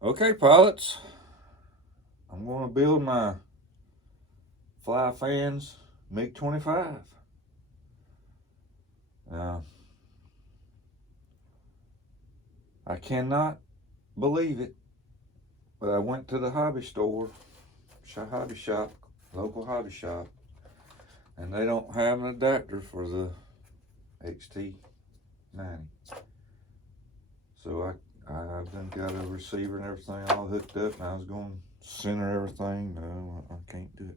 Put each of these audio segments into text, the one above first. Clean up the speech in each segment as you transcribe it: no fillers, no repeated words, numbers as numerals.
Okay, pilots, I'm going to build my FlyFans MiG-25. Now, I cannot believe it, but I went to the hobby store, hobby shop, local hobby shop, and they don't have an adapter for the XT90. So I've done got a receiver and everything all hooked up, and I was going to center everything. No, I can't do it.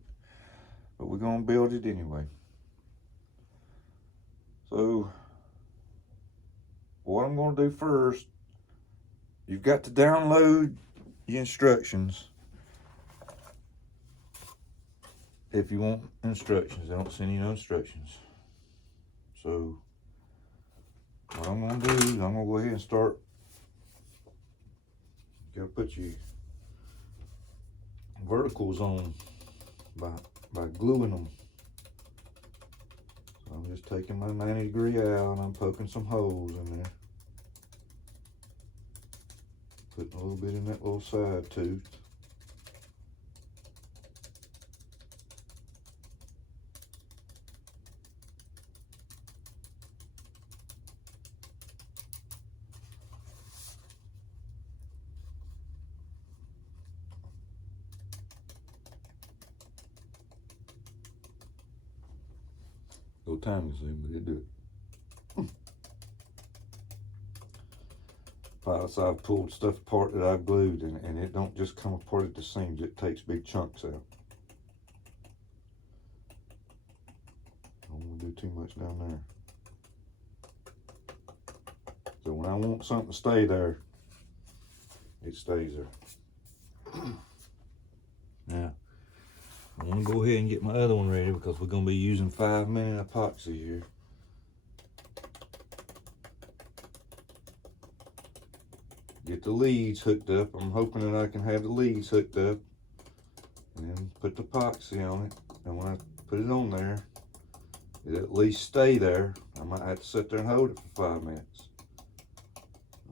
But we're going to build it anyway. So what I'm going to do first, you've got to download the instructions. If you want instructions, they don't send you no instructions. So what I'm going to do is I'm going to go ahead and start. You got to put your verticals on by gluing them. So I'm just taking my 90-degree out and I'm poking some holes in there. Putting a little bit in that little side tooth. No time consuming, but it do it. Pilots, I've pulled stuff apart that I've glued, and it don't just come apart at the seams, it takes big chunks out. I don't want to do too much down there. So when I want something to stay there, it stays there. Now, I want to go ahead and get my other one ready because we're going to be using 5-minute epoxy here. Get the leads hooked up. I'm hoping that I can have the leads hooked up and then put the epoxy on it. And when I put it on there, it at least stay there. I might have to sit there and hold it for 5 minutes.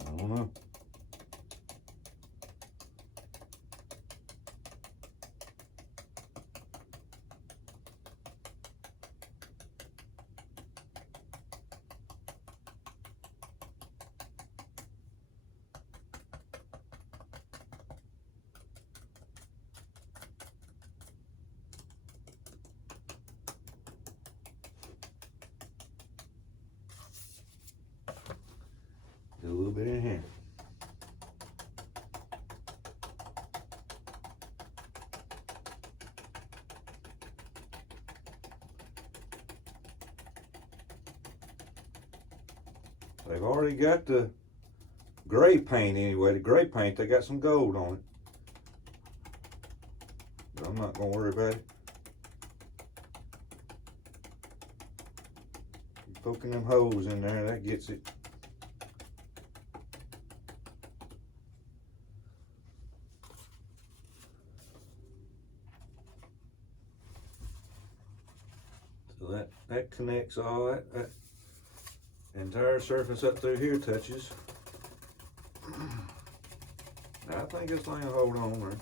I don't know. Get a little bit in here. They've already got the gray paint anyway. The gray paint, they got some gold on it. But I'm not going to worry about it. Poking them holes in there, that gets it. So that connects all that entire surface up through here touches. Now I think this thing will hold on there.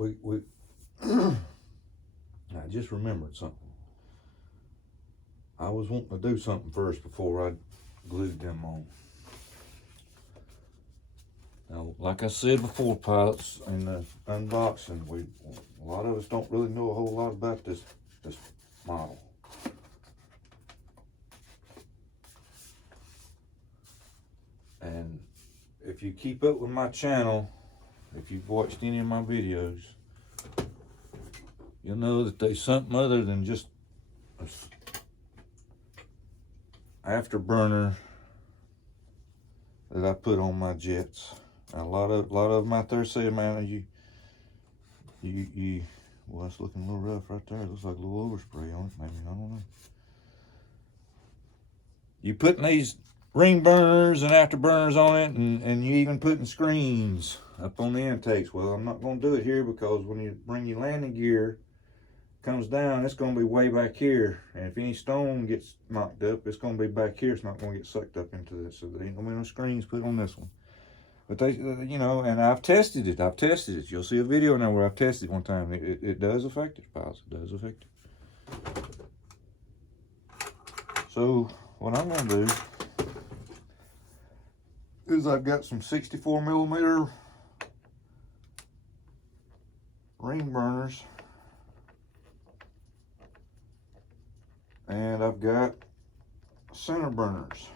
I just remembered something. I was wanting to do something first before I glued them on. Now, like I said before, pilots, in the unboxing, a lot of us don't really know a whole lot about this model. And if you keep up with my channel, if you've watched any of my videos, you'll know that there's something other than just a afterburner that I put on my jets. Now, a lot of them out there say, man, well, that's looking a little rough right there. It looks like a little overspray on it, maybe, I don't know. You putting these ring burners and afterburners on it, and you even putting screens up on the intakes. Well, I'm not going to do it here because when you bring your landing gear, comes down, it's going to be way back here, and if any stone gets knocked up, it's going to be back here. It's not going to get sucked up into this, so there ain't going to be no screens put on this one. But they, you know, and I've tested it. You'll see a video now where I've tested it one time. It does affect it, pilots. It does affect it. So what I'm going to do is I've got some 64 millimeter ring burners, and I've got center burners,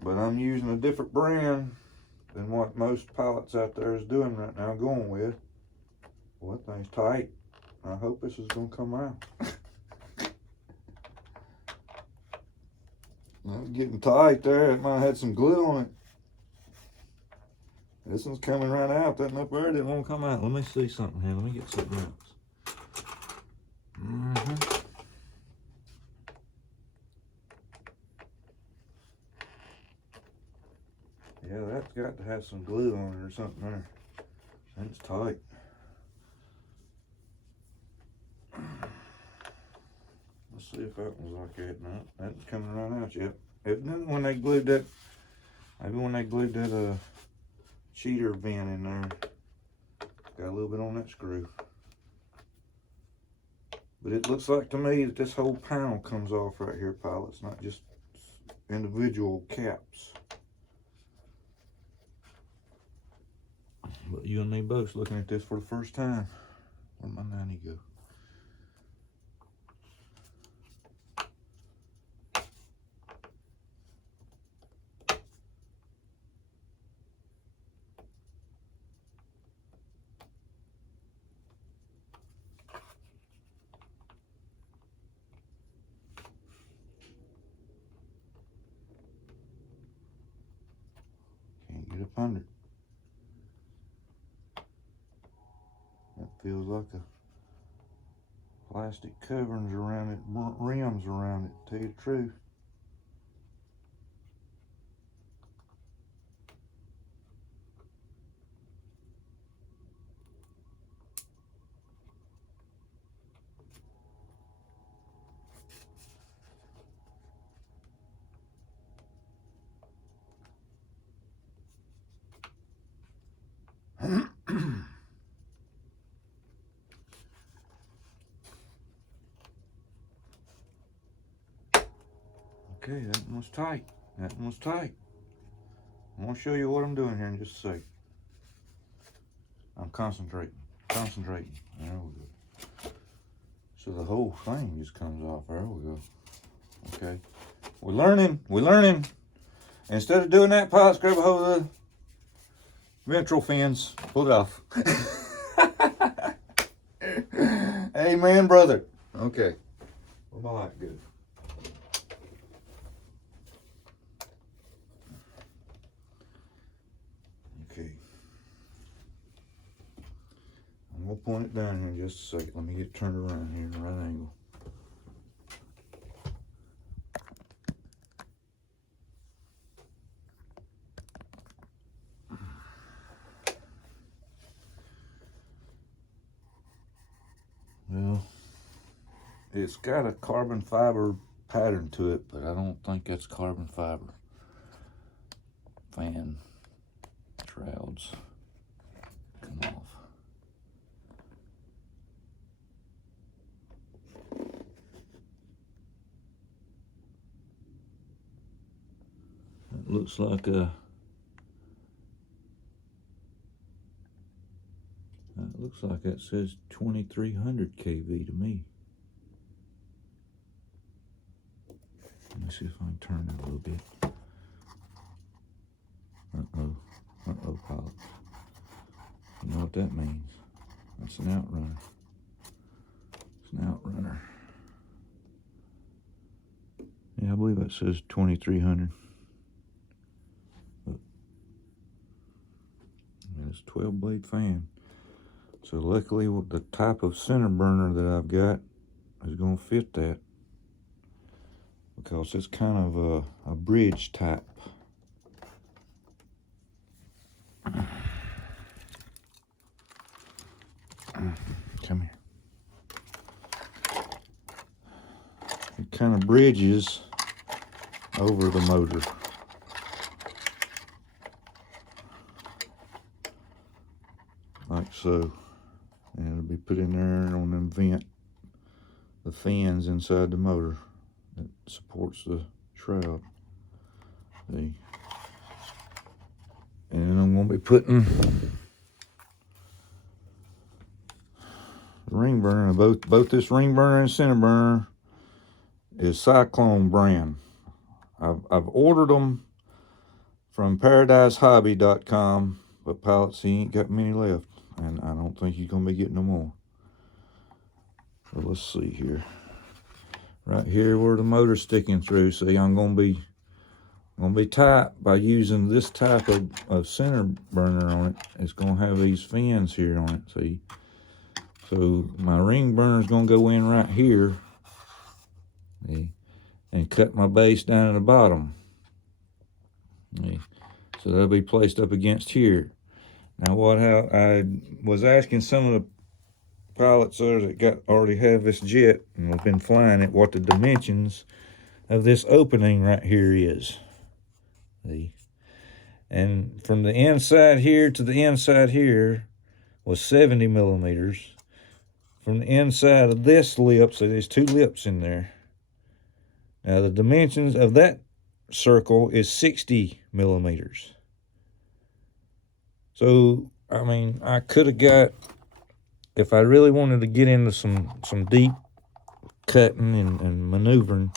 but I'm using a different brand than what most pilots out there is doing right now, going with. Well, that thing's tight. I hope this is going to come out. That's getting tight there. It might have had some glue on it. This one's coming right out. That one up there didn't want to come out. Let me see something here. Let me get something else. Yeah, that's got to have some glue on it or something there. That's tight. Let's see if that one's like that. No, that's coming right out yet. Evidently when they glued that, maybe when they glued that cheater vent in there, got a little bit on that screw. But it looks like to me that this whole panel comes off right here, pilots, not just individual caps. But you and me both looking at this for the first time. Where'd my 90 go? Can't get up under it. That feels like a plastic coverings around it, rims around it, to tell you the truth. Okay, that one was tight. That one was tight. I'm going to show you what I'm doing here in just a sec. I'm concentrating. There we go. So the whole thing just comes off. There we go. Okay. We're learning. Instead of doing that, pilots, grab a hold of the ventral fins. Pull it off. Amen, brother. Okay. Well, my light good. Okay. I'm going to point it down here in just a second. Let me get it turned around here in the right angle. Well, it's got a carbon fiber pattern to it, but I don't think that's carbon fiber. Fan shrouds looks like a, it looks like that says 2300 kV to me. Let me see if I can turn it a little bit. Uh-oh, pilots. You know what that means. That's an outrunner. It's an outrunner. Yeah, I believe that says 2300. It's 12 blade fan. So luckily the type of center burner that I've got is going to fit that, because it's kind of a bridge type. Come here. It kind of bridges over the motor. Like so. And it'll be put in there on them the fins inside the motor that supports the shroud. See? And then I'm going to be putting the ring burner, both this ring burner and center burner is Cyclone brand. I've ordered them from paradisehobby.com, but pilots, he ain't got many left, and I don't think he's gonna be getting no more. So let's see here. Right here where the motor's sticking through, see, I'm gonna be tight by using this type of center burner on it. It's gonna have these fins here on it, see. So my ring burner is gonna go in right here, see, and cut my base down at the bottom. See. So that'll be placed up against here. Now how I was asking some of the pilots there that already have this jet and have been flying it, what the dimensions of this opening right here is. See? And from the inside here to the inside here was 70 millimeters. From the inside of this lip, so there's two lips in there. Now the dimensions of that circle is 60 millimeters. So, I mean, I could have got, if I really wanted to get into some deep cutting and maneuvering,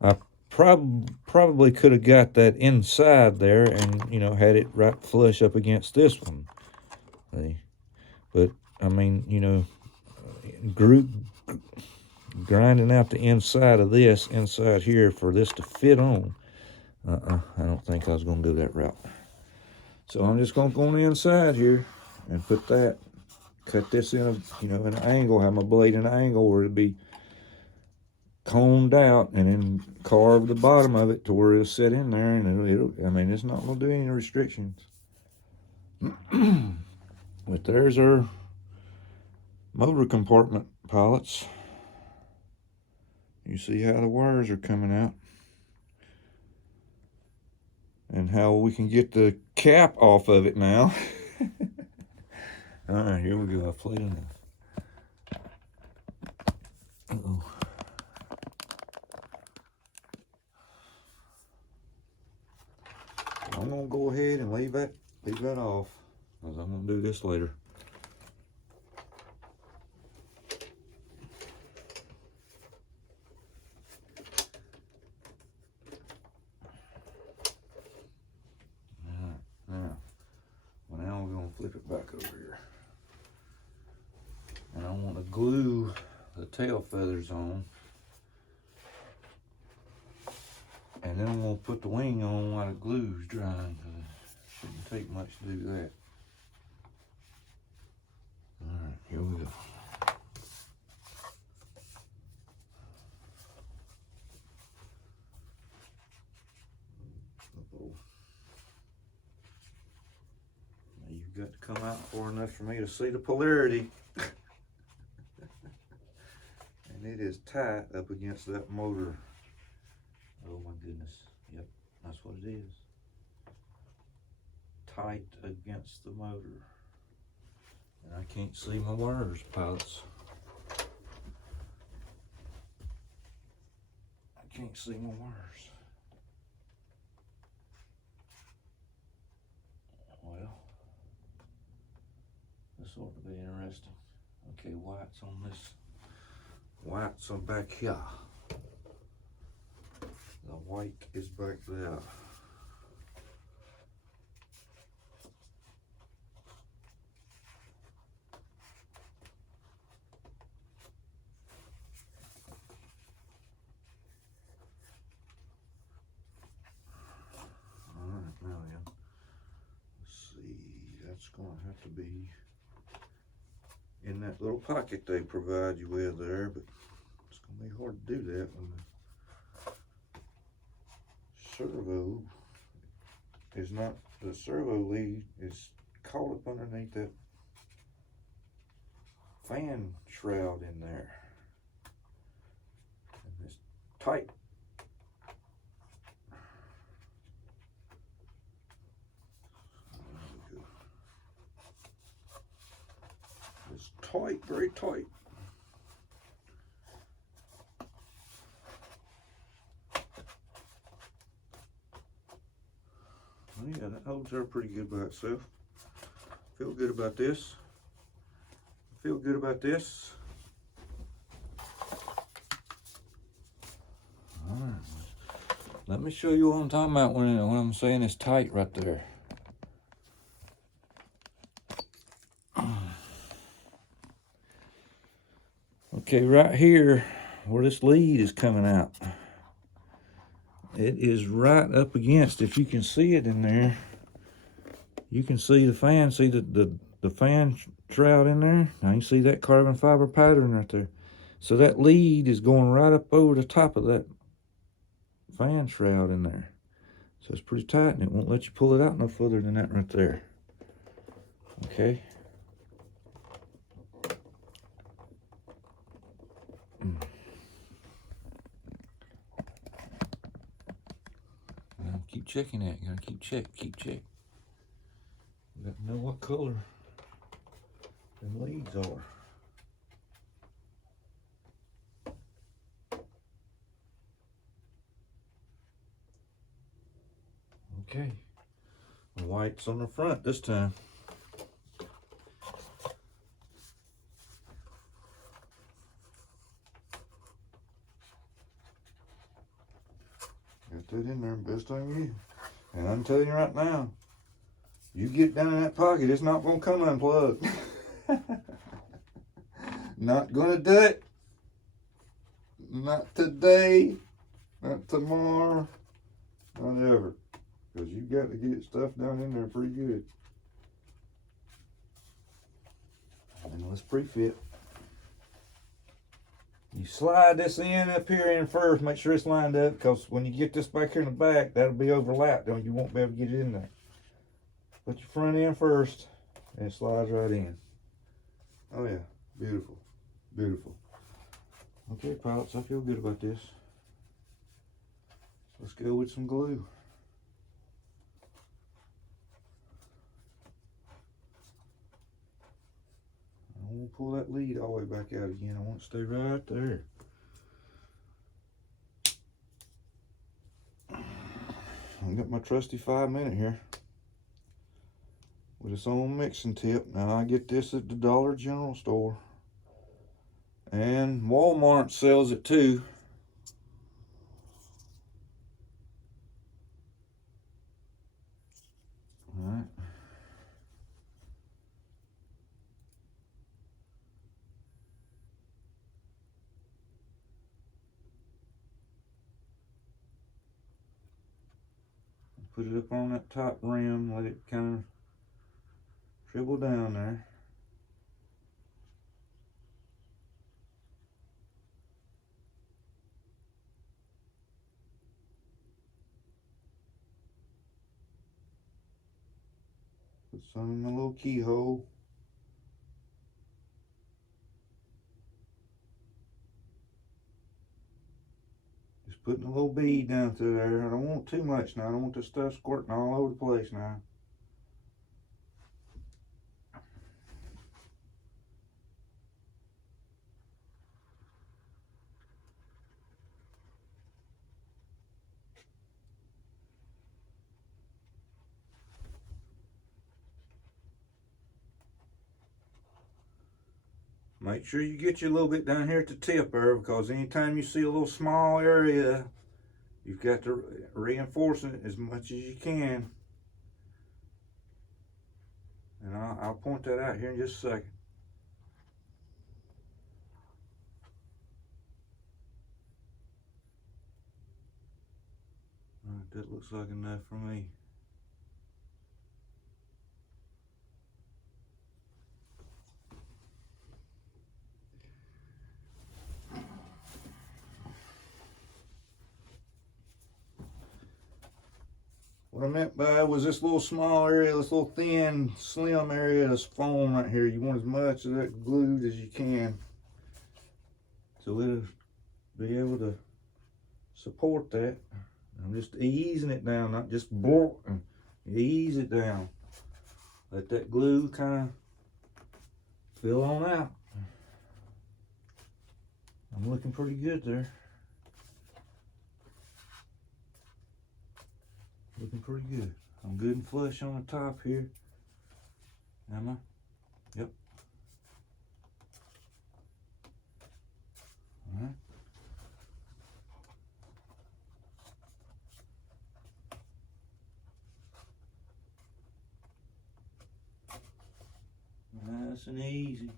I probably could have got that inside there and, you know, had it right flush up against this one. See? But, I mean, you know, grinding out the inside of this, inside here, for this to fit on, I don't think I was going to do that route. So I'm just going to go on the inside here and put that, cut this in in an angle, have my blade in an angle where it'll be combed out, and then carve the bottom of it to where it'll sit in there, and I mean, it's not going to do any restrictions. But there's our motor compartment, pilots. You see how the wires are coming out, and how we can get the cap off of it now. All right, here we go. I played enough. Uh-oh. I'm gonna go ahead and leave that off, because I'm gonna do this later. Now we're gonna flip it back over here, and I want to glue the tail feathers on, and then I'm gonna put the wing on while the glue's drying, because it shouldn't take much to do that. All right, here we go. You've got to come out far enough for me to see the polarity. And it is tight up against that motor. Oh my goodness. Yep, that's what it is. Tight against the motor. And I can't see my wires, pilots. I can't see my wires. ought to be interesting. Okay, whites on this. Whites are back here. The white is back there. Alright, now then. Let's see, that's gonna have to be in that little pocket they provide you with there, but it's gonna be hard to do that when the servo is not, the servo lead is caught up underneath that fan shroud in there. And it's tight. It's tight, very tight. Well, yeah, that holds there pretty good by itself. Feel good about this. Feel good about this. Alright. Let me show you what I'm talking about when I'm saying it's tight right there. Okay, right here where this lead is coming out, it is right up against, if you can see it in there, you can see the fan, see the fan shroud in there. Now you see that carbon fiber pattern right there. So that lead is going right up over the top of that fan shroud in there. So it's pretty tight and it won't let you pull it out no further than that right there. Okay. Now keep checking that. You gotta keep check. You gotta know what color them leads are. Okay. White's on the front this time. Got that in there best I can. And I'm telling you right now, you get down in that pocket, it's not gonna come unplugged. Not gonna do it. Not today. Not tomorrow. Not ever. Because you got to get stuff down in there pretty good. And let's pre-fit. You slide this in up here in first, make sure it's lined up, because when you get this back here in the back, that'll be overlapped, then you won't be able to get it in there. Put your front in first, and it slides right in. Oh yeah, beautiful, beautiful. Okay, pilots, I feel good about this. Let's go with some glue. I want to pull that lead all the way back out again. I want to stay right there. I got my trusty 5-minute here with its own mixing tip. Now I get this at the Dollar General store, and Walmart sells it too. All right. Put it up on that top rim, let it kind of dribble down there. Put some in the little keyhole. Just putting a little bead down through there. I don't want too much now. I don't want this stuff squirting all over the place now. make sure you get you a little bit down here at the tip there, because anytime you see a little small area, you've got to reinforce it as much as you can. And I'll point that out here in just a second. All right, that looks like enough for me. What I meant by was this little small area, this little thin, slim area, this foam right here. You want as much of that glued as you can, so it'll be able to support that. I'm just easing it down, not just blocking. Ease it down. Let that glue kind of fill on out. I'm looking pretty good there. Looking pretty good. I'm good and flush on the top here. Am I? Yep. All right. Nice and easy.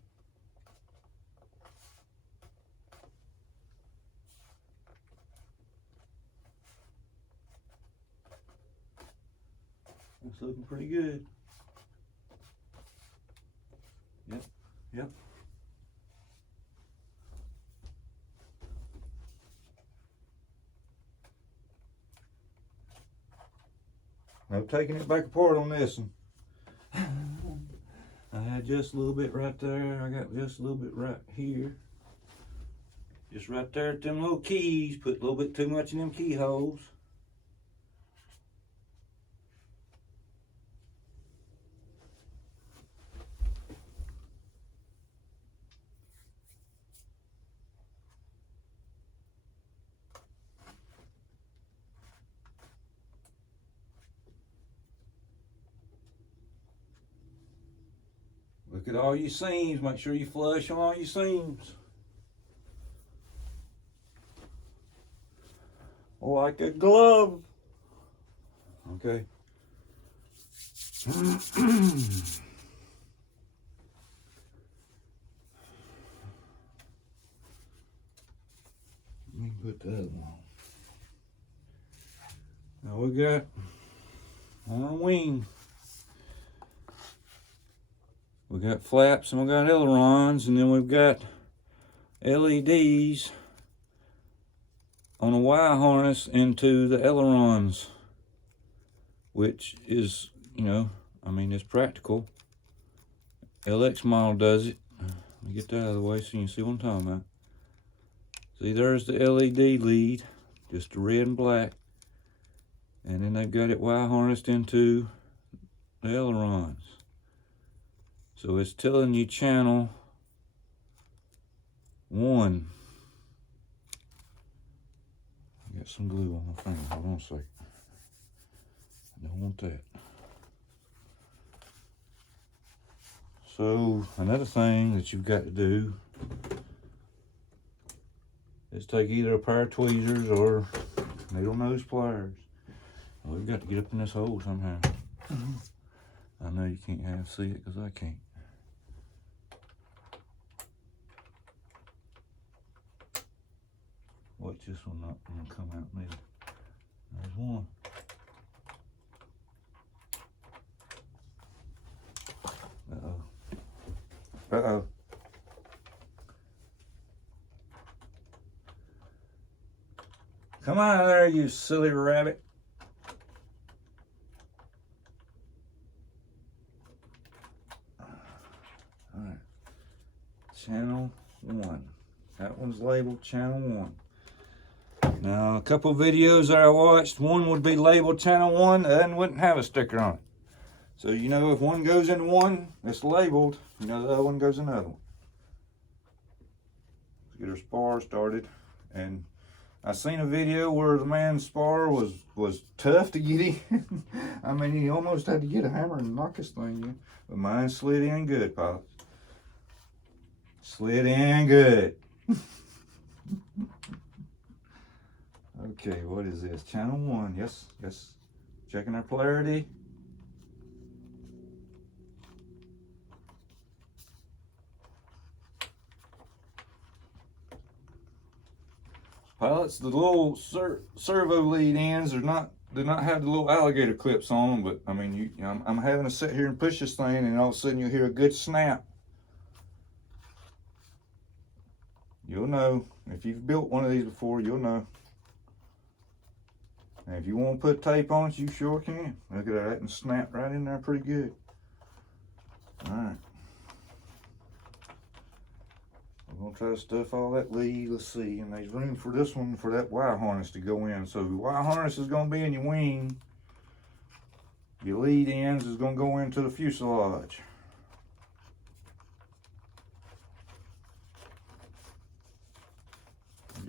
It's looking pretty good. Yep, yep. Now taking it back apart on this one. I had just a little bit right there. I got just a little bit right here. Just right there at them little keys. Put a little bit too much in them keyholes. Look at all your seams. Make sure you flush on all your seams. Like a glove. Okay. Let me put that one on. Now we got on our wing. We got flaps and we got ailerons, and then we've got LEDs on a Y harness into the ailerons, which is, you know, I mean, it's practical. LX model does it. Let me get that out of the way so you can see what I'm talking about. See, there's the LED lead, just the red and black, and then they've got it Y harnessed into the ailerons. So it's telling you channel 1. I got some glue on my finger. Hold on a second. I don't want that. So another thing that you've got to do is take either a pair of tweezers or needle nose pliers. Well, we've got to get up in this hole somehow. I know you can't see it because I can't. Watch this one not gonna come out neither. There's one. Uh-oh. Uh-oh. Come on there, you silly rabbit. All right. Channel 1. That one's labeled channel 1. Now, a couple videos that I watched, one would be labeled channel 1, the other wouldn't have a sticker on it. So, you know, if one goes in one, it's labeled, you know, the other one goes in the other one. Let's get our spar started. And I seen a video where the man's spar was tough to get in. I mean, he almost had to get a hammer and knock this thing in. But mine slid in good, Pop. Slid in good. Okay, what is this? Channel 1. Yes, yes. Checking our polarity. Pilots, the little servo lead ends are not, do not have the little alligator clips on them, but I mean, I'm having to sit here and push this thing, and all of a sudden you'll hear a good snap. You'll know. If you've built one of these before, you'll know. And if you want to put tape on it, you sure can. Look at that, and snap right in there pretty good. All right. We're gonna try to stuff all that lead. Let's see, and there's room for this one for that wire harness to go in. So the wire harness is gonna be in your wing. Your lead ends is gonna go into the fuselage.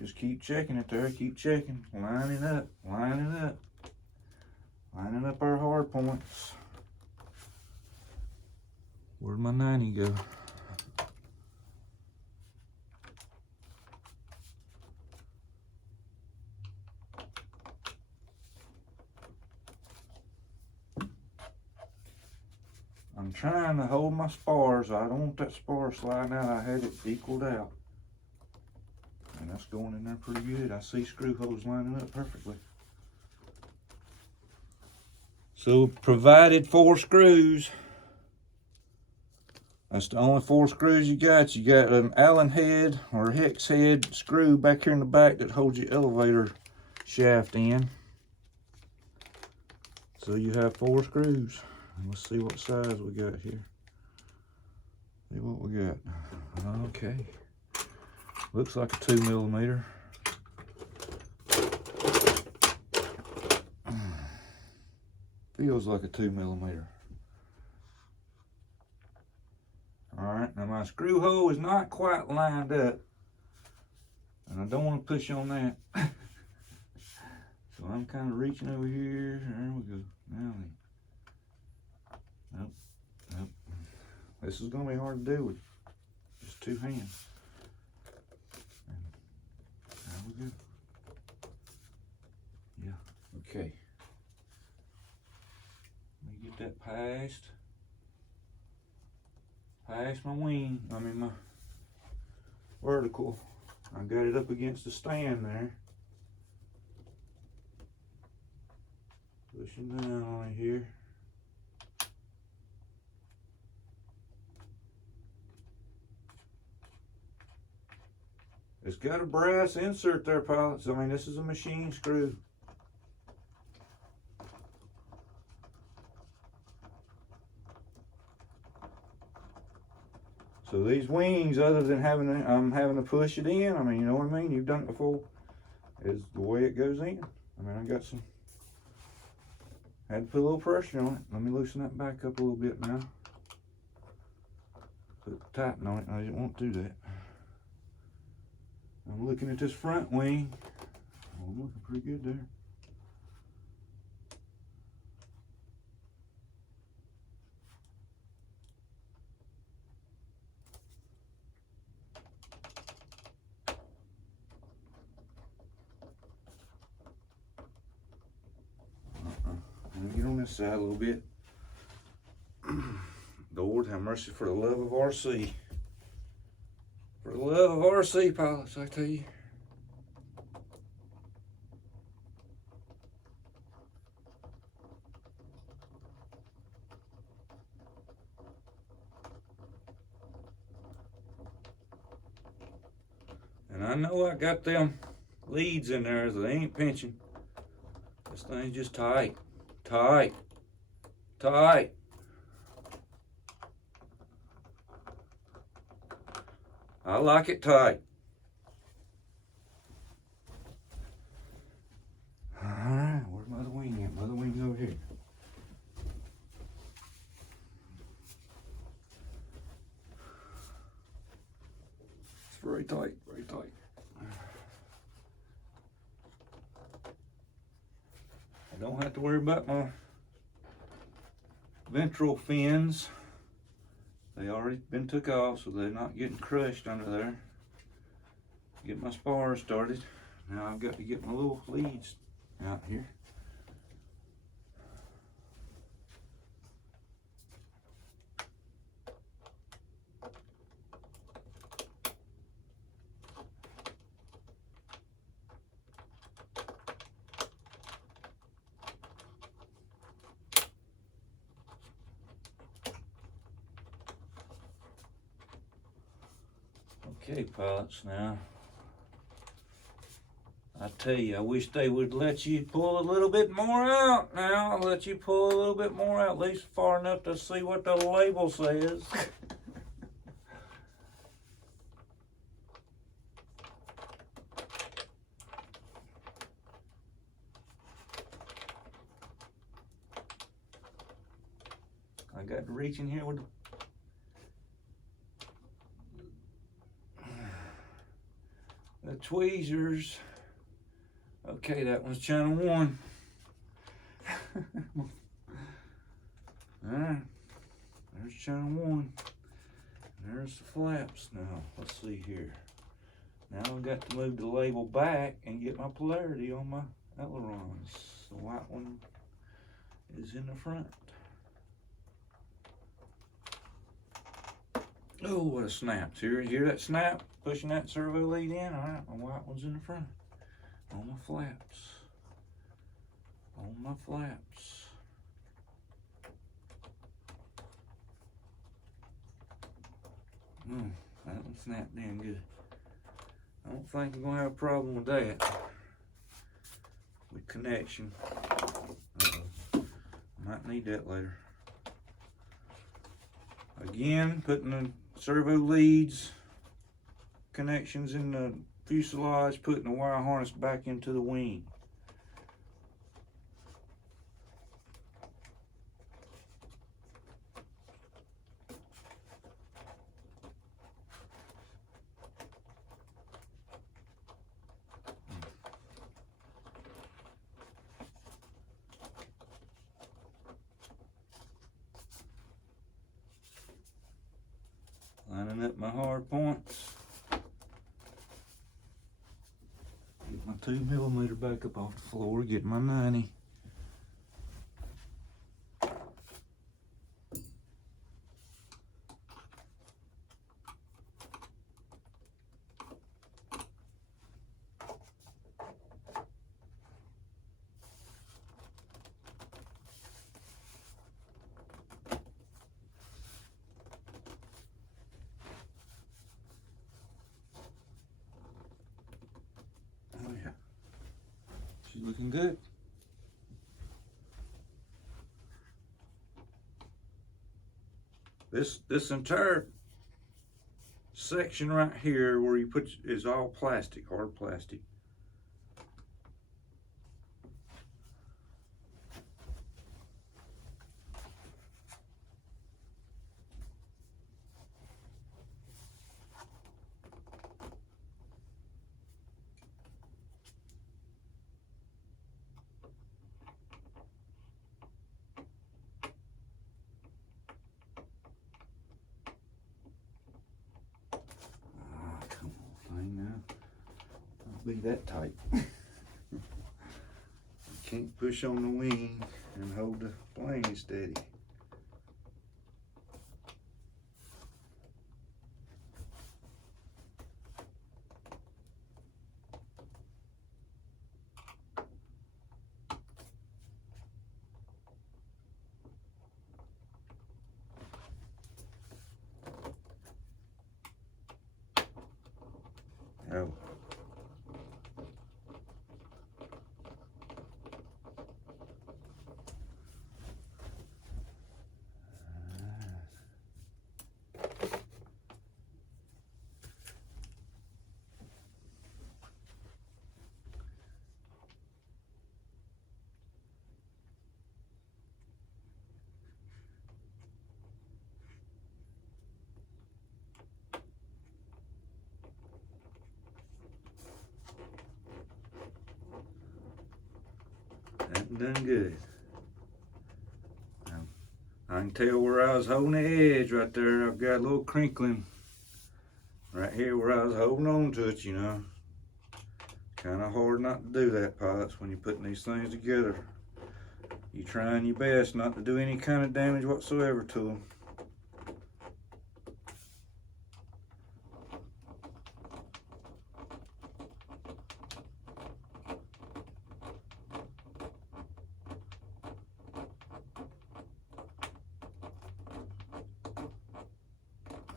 Just keep checking it there, keep checking, lining up, lining up, lining up our hard points. Where'd my 90 go? I'm trying to hold my spars. I don't want that spar sliding out. I had it equaled out. And that's going in there pretty good. I see screw holes lining up perfectly. So provided 4 screws. That's the only 4 screws you got. You got an Allen head or hex head screw back here in the back that holds your elevator shaft in. So you have 4 screws. Let's see what size we got here. See what we got. Okay. Looks like a 2mm. Feels like a 2mm. Alright, now my screw hole is not quite lined up. And I don't want to push on that. So I'm kind of reaching over here. There we go. Now then. Nope, nope. This is going to be hard to do with just 2 hands. There we go. Yeah, okay. Let me get that past my wing, I mean my vertical. I got it up against the stand there. Pushing down on it here. It's got a brass insert there, pilots. I mean, this is a machine screw. So these wings, other than I'm having to push it in, I mean, you know what I mean? You've done it before, is the way it goes in. I mean, I got some, had to put a little pressure on it. Let me loosen that back up a little bit now. Put tighten on it, I didn't want to do that. I'm looking at this front wing. Oh, I'm looking pretty good there. Let me get on this side a little bit. Lord have mercy, for the love of RC. For the love of RC, pilots, I tell you. And I know I got them leads in there that ain't pinching. This thing's just tight, tight, tight. I like it tight. All right, where's my other wing at? My other wing's over here. It's very tight, very tight. I don't have to worry about my ventral fins They already been took off, so they're not getting crushed under there. Get my spars started. Now I've got to get my little leads out here. Okay, pilots, now I tell you, I wish they would let you pull a little bit more out now. I'll let you pull a little bit more out, at least far enough to see what the label says. I got to reach in here with the tweezers. Okay, that one's channel 1. Alright, there's channel 1. There's the flaps now. Let's see here. Now I've got to move the label back and get my polarity on my ailerons. The white one is in the front. Oh, what a snap. Hear that snap? Pushing that servo lead in. Alright, my white one's in the front. On my flaps. On my flaps. That one snapped in good. I don't think I'm gonna have a problem with that. With connection. Might need that later. Again, putting the servo leads, connections in the fuselage, putting the wire harness back into the wing. Lining up my hard points. Get my 2mm back up off the floor, get my 90. She's looking good. This entire section right here where you put is all plastic, hard plastic. Be that tight. You can't push on the wing and hold the plane steady. Oh. That done good. I can tell where I was holding the edge right there. I've got a little crinkling right here where I was holding on to it, you know. Kind of hard not to do that, pilots, when you're putting these things together. You're trying your best not to do any kind of damage whatsoever to them.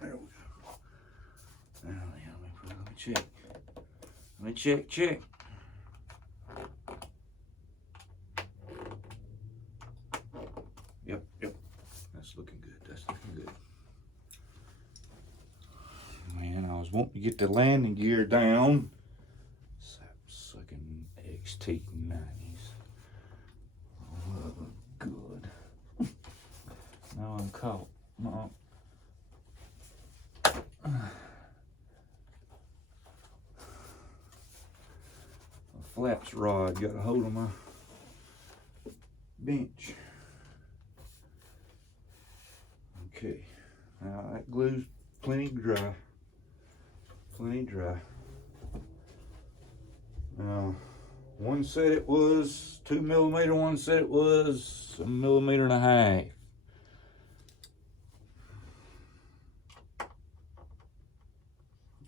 There we go. Now, let me check. Let me check. Yep. That's looking good. Man, I was wanting to get the landing gear down. Sap-sucking XT90s. Oh, good. Now I'm caught. No. Flaps rod got a hold of my bench. Okay, now that glue's plenty dry. Now, one said it was 2 millimeter, one said it was 1.5 millimeters.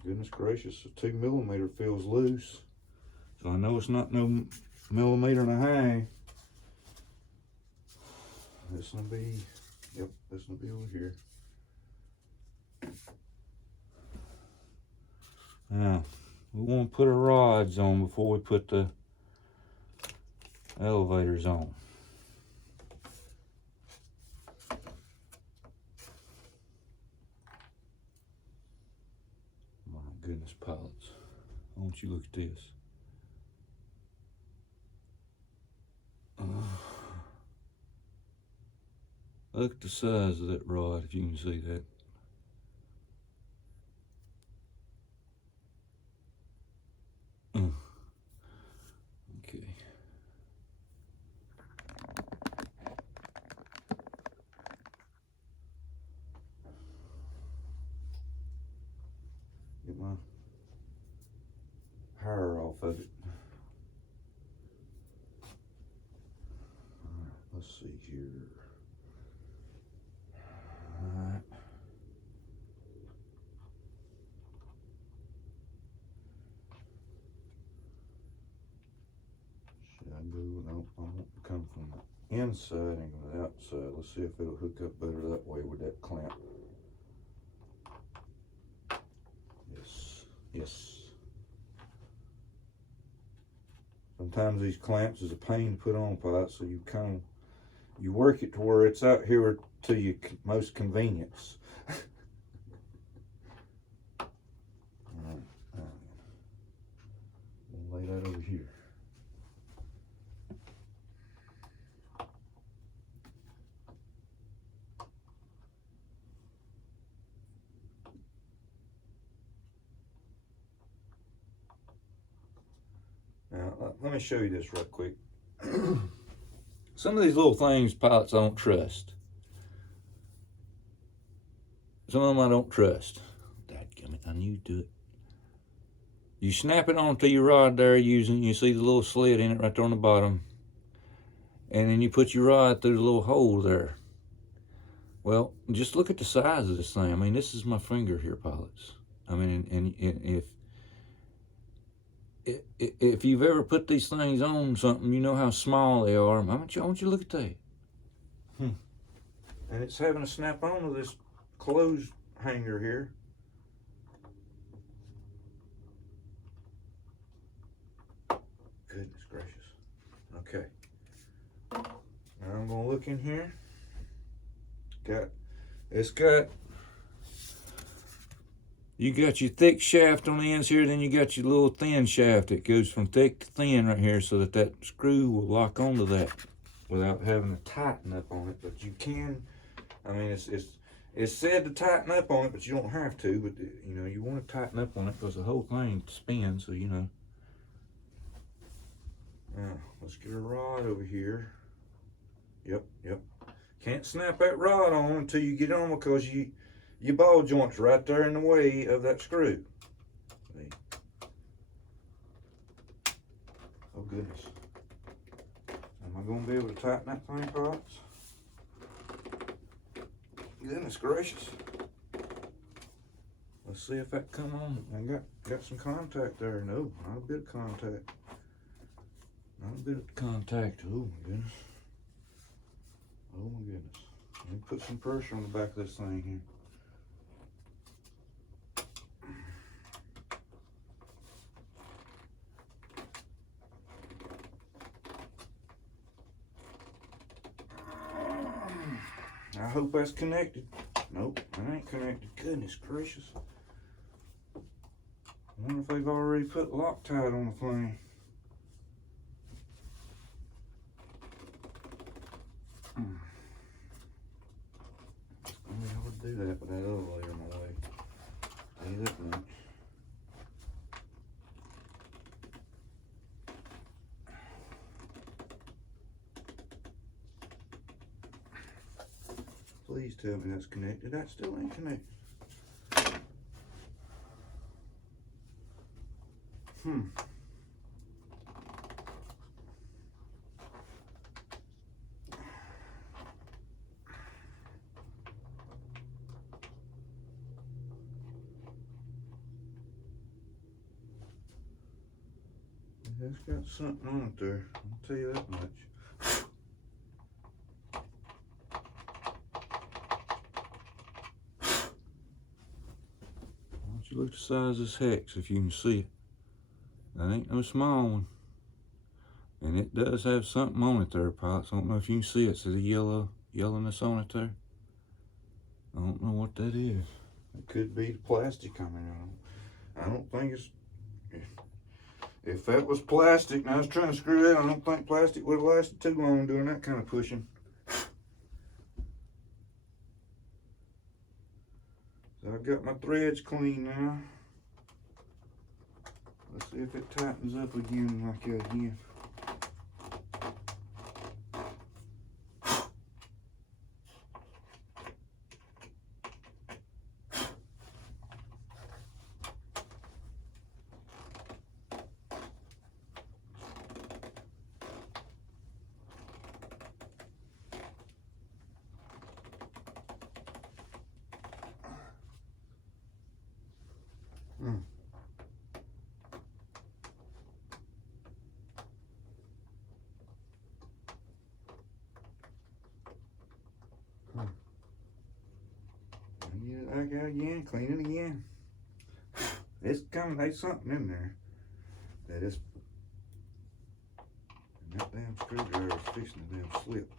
Goodness gracious, a 2 millimeter feels loose. So I know it's not no 1.5 millimeters. This will be, yep, this will be over here. Now, we want to put our rods on before we put the elevators on. My goodness, pilots. I want you to look at this. Look at the size of that rod, if you can see that. Okay. Get my hair off of it. All right, let's see here. All right. Should I go? No, I want to come from the inside and go to the outside. Let's see if it'll hook up better that way with that clamp. Yes. Sometimes these clamps is a pain to put on, pilots, so you work it to where it's out here to your most convenience. All right. We'll lay that over here. Now, let me show you this real quick. Some of these little things pilots I don't trust. Some of them I don't trust. Dadgummit, I knew you'd do it. You snap it onto your rod there you see the little slit in it right there on the bottom. And then you put your rod through the little hole there. Well, just look at the size of this thing. I mean, this is my finger here, pilots. I mean, and if you've ever put these things on something, you know how small they are. I want you to look at that. And it's having to snap onto this clothes hanger here. Goodness gracious. Okay. Now I'm gonna look in here. You got your thick shaft on the ends here, then you got your little thin shaft that goes from thick to thin right here so that screw will lock onto that without having to tighten up on it. But you can, I mean, it's said to tighten up on it, but you don't have to. But, you know, you want to tighten up on it because the whole thing spins, so, you know. Now, let's get a rod over here. Yep. Can't snap that rod on until you get on, because your ball joint's right there in the way of that screw. See? Oh goodness. Am I going to be able to tighten that thing, Pops? Goodness gracious. Let's see if that come on. I got some contact there. No, not a bit of contact. Not a bit of contact. Oh my goodness. Oh my goodness. Let me put some pressure on the back of this thing here. I hope that's connected. Nope, it ain't connected. Goodness gracious. I wonder if they've already put Loctite on the thing. I'm gonna be able to do that with that other layer in my way. Tell you that much. Please tell me that's connected. That still ain't connected. It's got something on it there. I'll tell you that much. Why don't you look the size of this hex if you can see it? That ain't no small one. And it does have something on it there, Pops. I don't know if you can see it. See the yellowness on it there? I don't know what that is. It could be the plastic coming out. I don't think it's... If that was plastic and I was trying to screw it, I don't think plastic would have lasted too long doing that kind of pushing. So I've got my threads clean now. Let's see if it tightens up again like that again. Get it back out again, clean it again. It's coming, there's something in there that is, and that damn screwdriver is fixing to damn slip.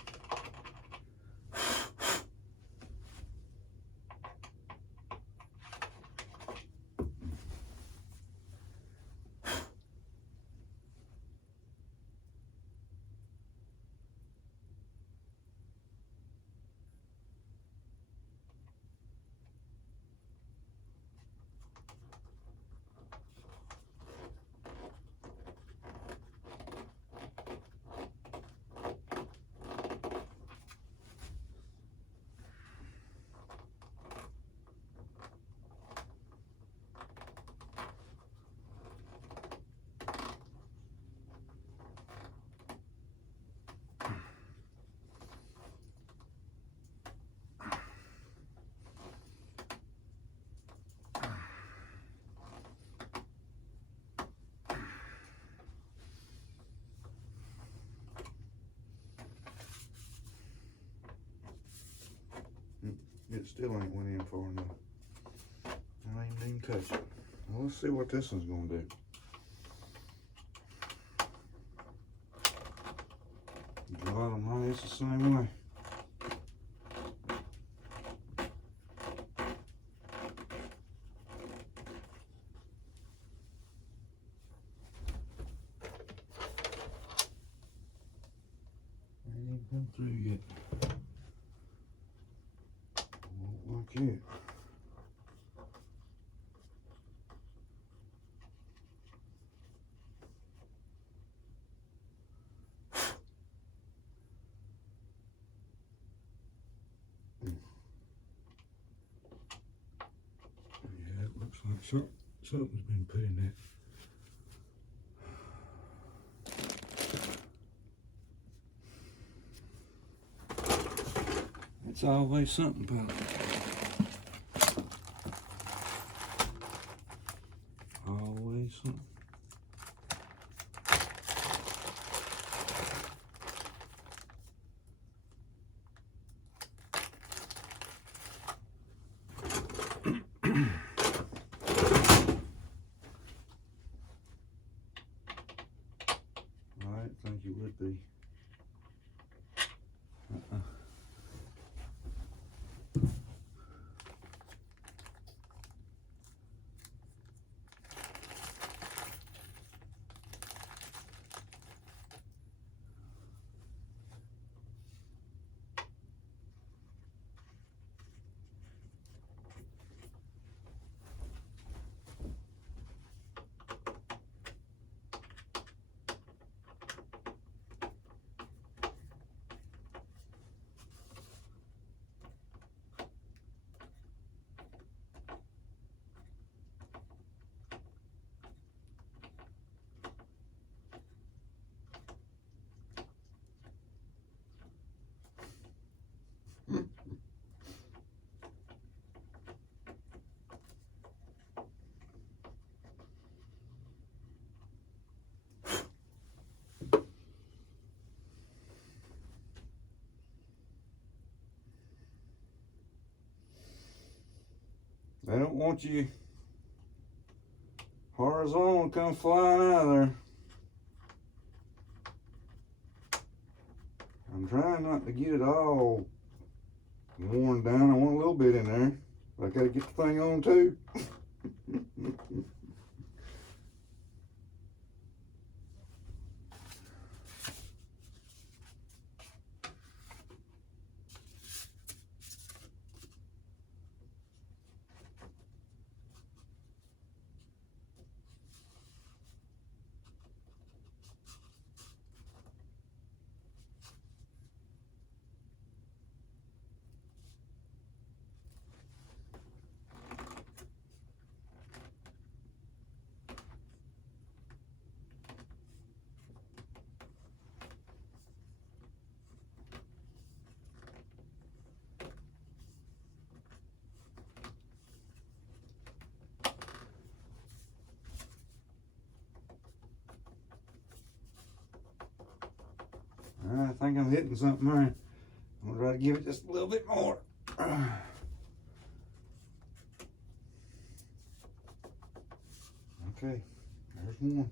It still ain't went in far enough. I ain't even touched it. Well, let's see what this one's gonna do. The bottom line is the same way. Ain't even come through yet. Won't like it. Something's been put in that. It's always something, pal. Always something. I didn't think you would be. They don't want you horizontal come flying out of there. I'm trying not to get it all worn down. I want a little bit in there. But I gotta get the thing on too. I think I'm hitting something there. I'm gonna try to give it just a little bit more. Okay, there's one.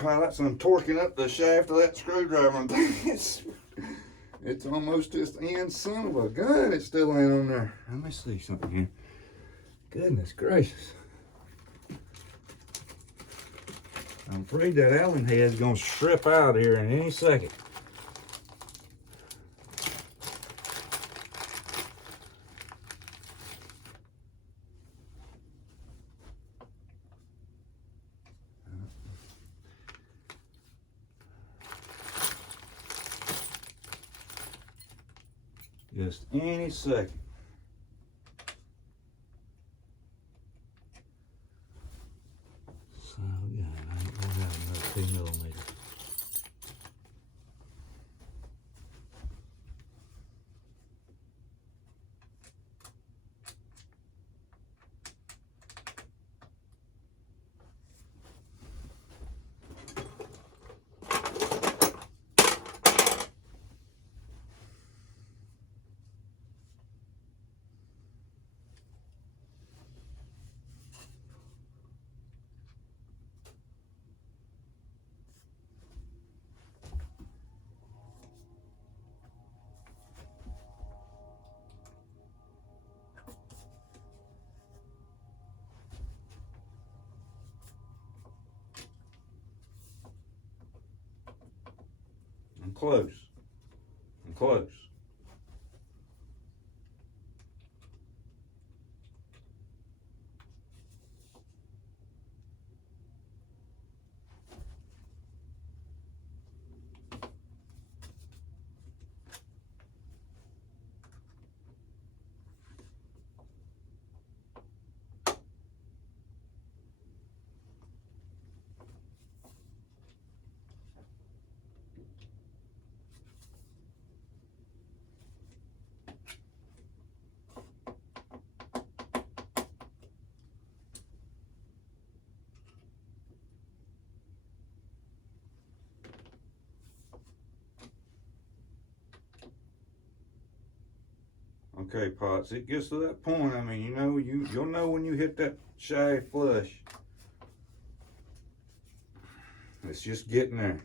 Wow, that's torquing up the shaft of that screwdriver. It's almost just in. Son of a gun, it's still ain't on there. Let me see something here. Goodness gracious. I'm afraid that Allen head's gonna strip out here in any second. Just any second. So yeah, I ain't gonna have another 2mm. close. I'm close. Okay, Pots, it gets to that point. I mean, you know, you'll know when you hit that shy flush. It's just getting there.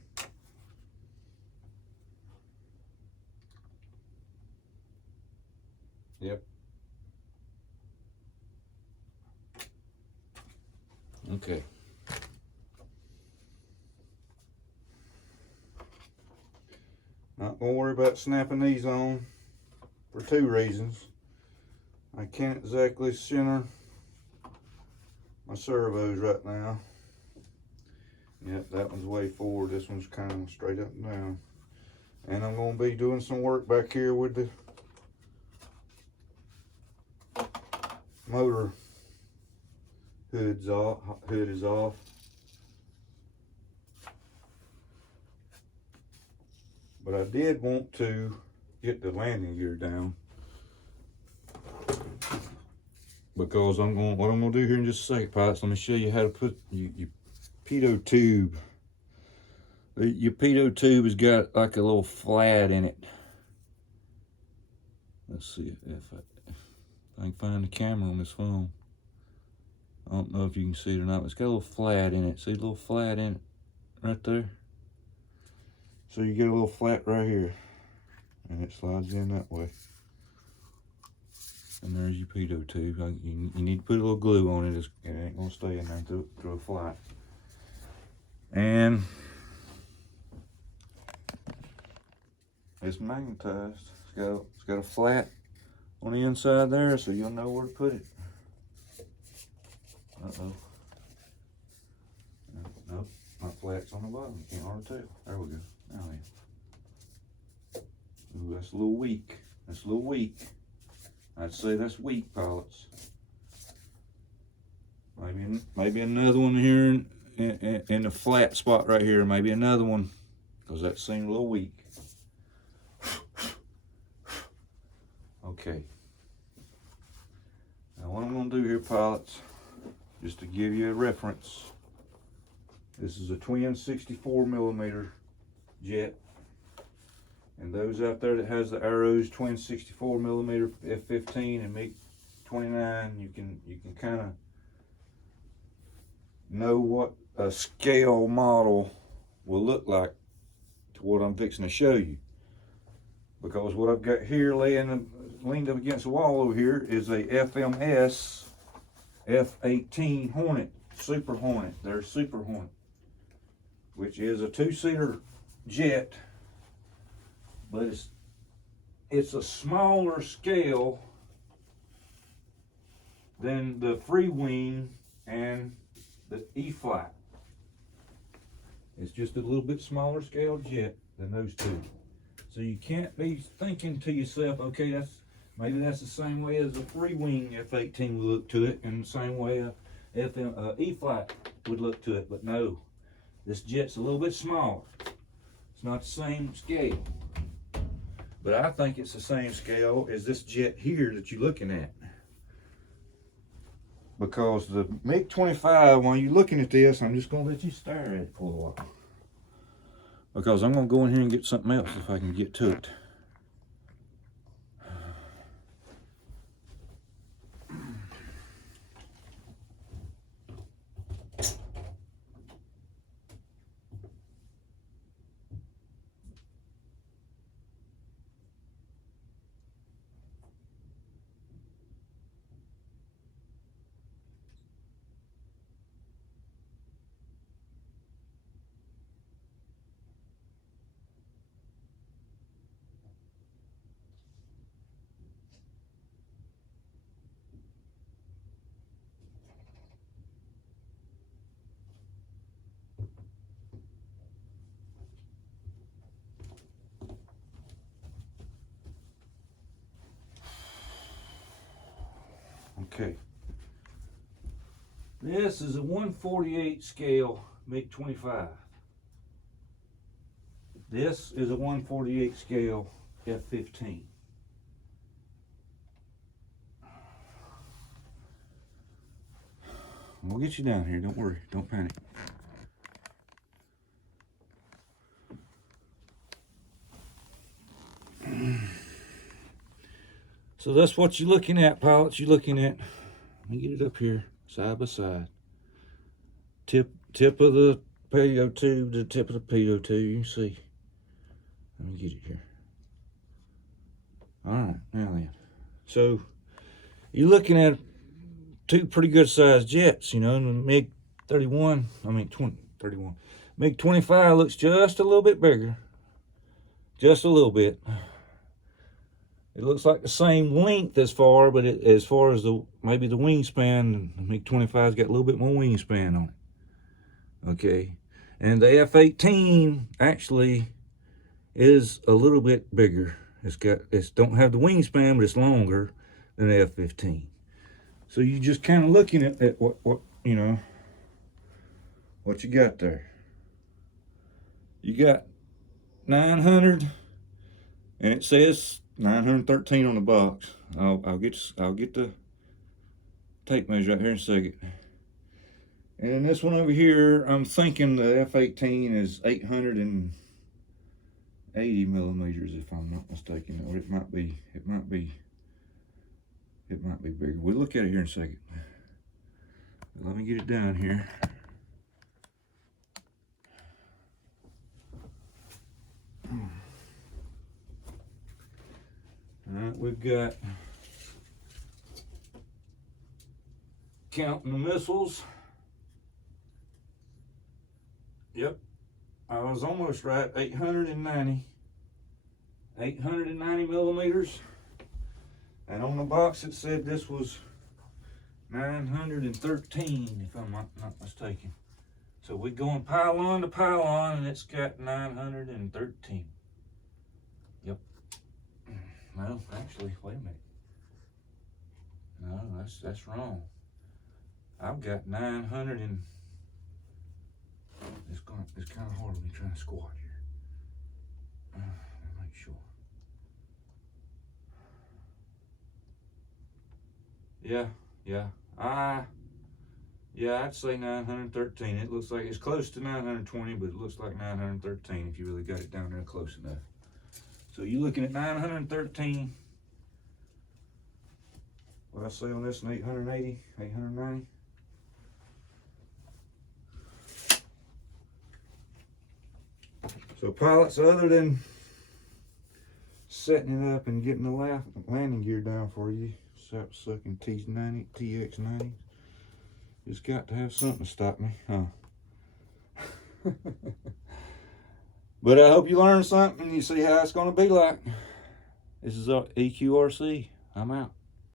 Yep. Okay. Not gonna worry about snapping these on for two reasons. I can't exactly center my servos right now. Yep, that one's way forward. This one's kind of straight up and down. And I'm gonna be doing some work back here with the motor hood is off. But I did want to get the landing gear down, because what I'm gonna do here in just a second, Pots, let me show you how to put your pitot tube. Your pitot tube has got like a little flat in it. Let's see if I can find the camera on this phone. I don't know if you can see it or not, but it's got a little flat in it. See a little flat in it right there? So you get a little flat right here, and it slides in that way. And there's your pitot tube. You need to put a little glue on it. It ain't gonna stay in there through a flight. And it's magnetized. It's got a flat on the inside there, so you'll know where to put it. Uh-oh. Nope, my flat's on the bottom. You can't hardly tell. There we go. Now then. Ooh, that's a little weak. That's a little weak. I'd say that's weak, pilots. Maybe another one here in the flat spot right here. Maybe another one, because that seemed a little weak. Okay. Now what I'm going to do here, pilots, just to give you a reference, this is a twin 64mm jet. And those out there that has the arrows, twin 64mm F-15 and MiG-25, you can kind of know what a scale model will look like to what I'm fixing to show you. Because what I've got here leaned up against the wall over here is a FMS F-18 Hornet, Super Hornet. There's Super Hornet, which is a two-seater jet, but it's a smaller scale than the free wing and the E-Flight. It's just a little bit smaller scale jet than those two. So you can't be thinking to yourself, okay, maybe that's the same way as a free wing F-18 would look to it, and the same way a E-Flight would look to it. But no, this jet's a little bit smaller. It's not the same scale. But I think it's the same scale as this jet here that you're looking at. Because the MiG-25, while you're looking at this, I'm just going to let you stare at it for a while. Because I'm going to go in here and get something else if I can get to it. Okay. This is a 1/48 scale MiG-25. This is a 1/48 scale F-15. We'll get you down here, don't worry, don't panic. So that's what you're looking at, pilots. You're looking at, let me get it up here, side by side. Tip of the PO tube to the tip of the PO tube, you can see. Let me get it here. All right, now then. So you're looking at two pretty good sized jets, you know, and the MiG-31, I mean 31. MiG-25 looks just a little bit bigger. Just a little bit. It looks like the same length as far, but as far as maybe the wingspan, the MiG-25's got a little bit more wingspan on it. Okay. And the F-18 actually is a little bit bigger. It's don't have the wingspan, but it's longer than the F-15. So you just kind of looking at what you know, what you got there. You got 900, and it says 913 on the box. I'll get the tape measure out here in a second. And this one over here, I'm thinking the F-18 is 880 millimeters, if I'm not mistaken, or it might be bigger. We'll look at it here in a second. Let me get it down here. All right, we've got counting the missiles. Yep, I was almost right. 890 millimeters. And on the box it said this was 913, if I'm not mistaken. So we're going pylon to pylon, and it's got 913. Yep. No, actually, wait a minute. No, that's wrong. I've got 900 and it's kind of hard when you're trying to squat here. Let me make sure. Yeah, I'd say 913. It looks like it's close to 920, but it looks like 913 if you really got it down there close enough. So you're looking at 913. What I say on this, an 880, 890. So pilots, other than setting it up and getting the landing gear down for you, sucking T90, TX90, just got to have something to stop me, huh? But I hope you learned something and you see how it's going to be like. This is EQRC. I'm out.